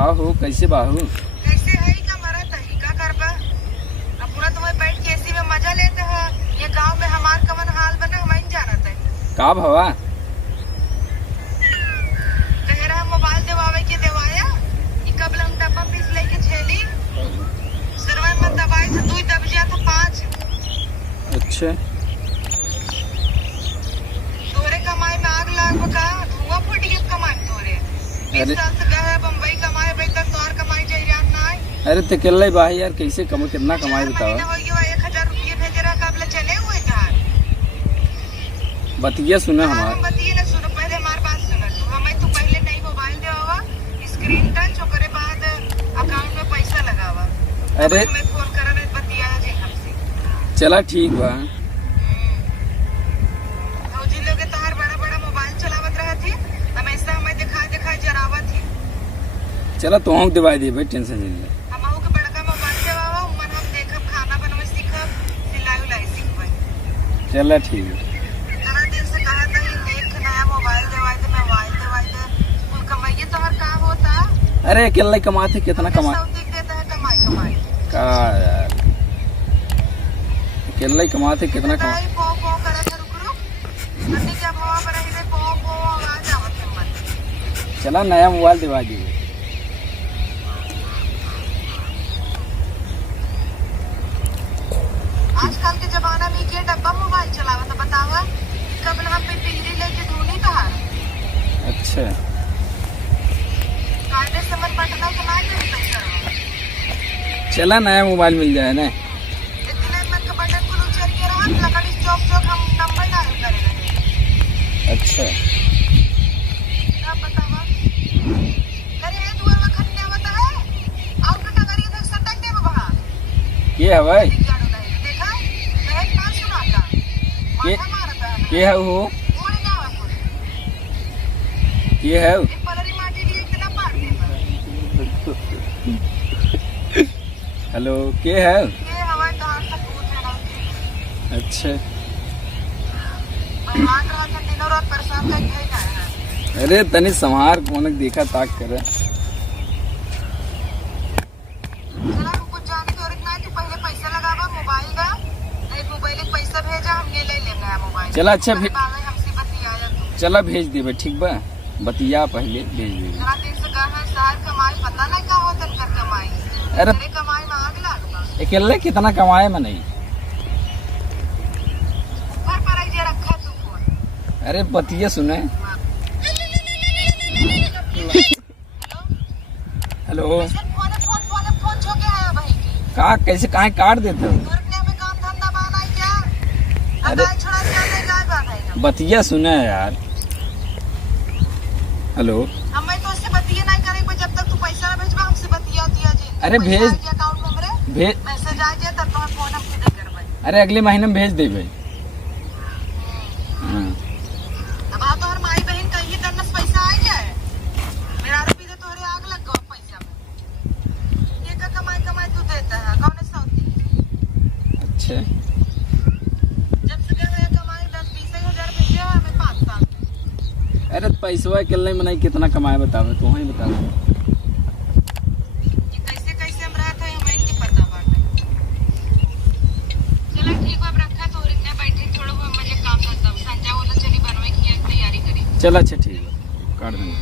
का हो कैसे बाहू? कैसे है का मरा तही का करबा। अब पूरा तुम्हें बैठ के एसी में मजा लेते हो। ये गांव में हमार कवन हाल बना हम नहीं जानत है। का भवा? कह रहा मोबाइल देवावे के देवाया ई कबल हम डब्बा पीस लेके छेली सिरवा में दवाई से 2 दब गया तो 5। अच्छा तोरे कमाई में आग लाग बका धुआं फूट गया कमाई तोरे। 20 साल से गए बम्बई कमाए भाई तक तोर कमाई जाई जान ना। अरे तो केल्ला बाही यार कैसे कितना कमाई बतावा? 1000 रुपये भेज रहा काबले चले हुए जहां बतिया सुने हमार। बतिए ना सुनो पहले हमारी बात सुनो तू हमें तू पहले नहीं मोबाइल देवा स्क्रीन टच ओकरे बाद अकाउंट में पैसा लगावा। अरे हमें फोन करने बतिया जे हमसे। चला ठीक बा। फौजी लोग तोहर बड़ा बड़ा मोबाइल चलावत रहा थी हमेशा हमें दिखा जरावत थी। चला तो हम दिवाई दे भाई टेंशन नहीं ले। हमहू के बड़का मोबाइल देवावा मन हम देखब खाना बनवे सीखब सिलाई उलाई सीखब। चला ठीक है। इतना दिन से कहा था कि एक नया मोबाइल देवाई दे कुल कमाइए तोहर का होता। अरे अकेला ही कमाते कितना कमा सौदी देता है कमाई का यार अकेला ही कमाते कितना कमा। पो करे थे रुक अन्नी क्या भवा पर रही पो आवाज आवत है मन। चला नया मोबाइल दिवा दी। आजकल के जमाना में के डब्बा मोबाइल चलावा तो बतावा कब हम पे पिंजरी लेके ढूंढी कहा। अच्छा कायदे से मन पटना के ना कर चला नया मोबाइल मिल जाए ना। इतने मन का बटन को उचल के रहा लकड़ी चौक हम नंबर डायल करे लगे। अच्छा अब बतावा अरे ये दुआ वक्त क्या बता है आउट का करिए देख सटक दे बाबा ये है भाई देखा कहे ना सुनाता माथा मारता है ये है वो उड़ जावा पूरे ये है ये पलरी माटी लिए इतना पार दे। हेलो के है? ये हवा कहां से पूछ रहा। अच्छा भगवान रहा था दिनों रात परेशान कर के ना। अरे तनी संहार कौन देखा ताक करे। चला कुछ जाने की और इतना है कि पहले पैसा लगावा मोबाइल का नहीं मोबाइल में पैसा भेजा हमने ले लेना है मोबाइल। चला अच्छा हमसे बतियाया तू चला भेज देबे ठीक बा। बतिया पहले भेज देबे। जरा दिन से कहा सार कमाई पता नहीं का होता कर कमाई। अरे अरे कमाई में आग लागला अकेले कितना कमाए में नहीं। ऊपर पर आई जे रखा तू फोन। अरे बतिया सुने। हेलो फोन छो के आया भाई की का कैसे काहे काट देते हो? तुरने में काम धंधा बाना क्या अरे अरे छोड़ा क्या नहीं गाय बाना बतिया सुने यार। हेलो हमें तो उससे बतिया नहीं करेंगे जब तक तू पैसा ना भेजवा हमसे बतिया दिया जी। अरे भेज अकाउंट में मेरे भेज मैसेज आ जाए तब तो फोन हम सीधे करवाई। अरे अगले महीने में भेज देबे। हाँ अब आ तो हर माई बहन कहीं दन्नस पैसा आ गया है मेरा रुपये तो तोरे आग लग गया पैसा में। ये का कमाई तू देता है कौन है सौती। अच्छा जब से गए कमाई 10-20 हजार भेजे हमें 5 साल में। अरे पैसवा अकेले में नहीं कितना कमाए बतावे तू ही बता। ये कैसे हम रहा था हमें नहीं पता बात। चलो ठीक है अब रखा तो इतने बैठे थोड़ा बहुत मुझे काम था तब संजा वो तो चली बनवे की तैयारी करी। चल अच्छा ठीक है काट देंगे।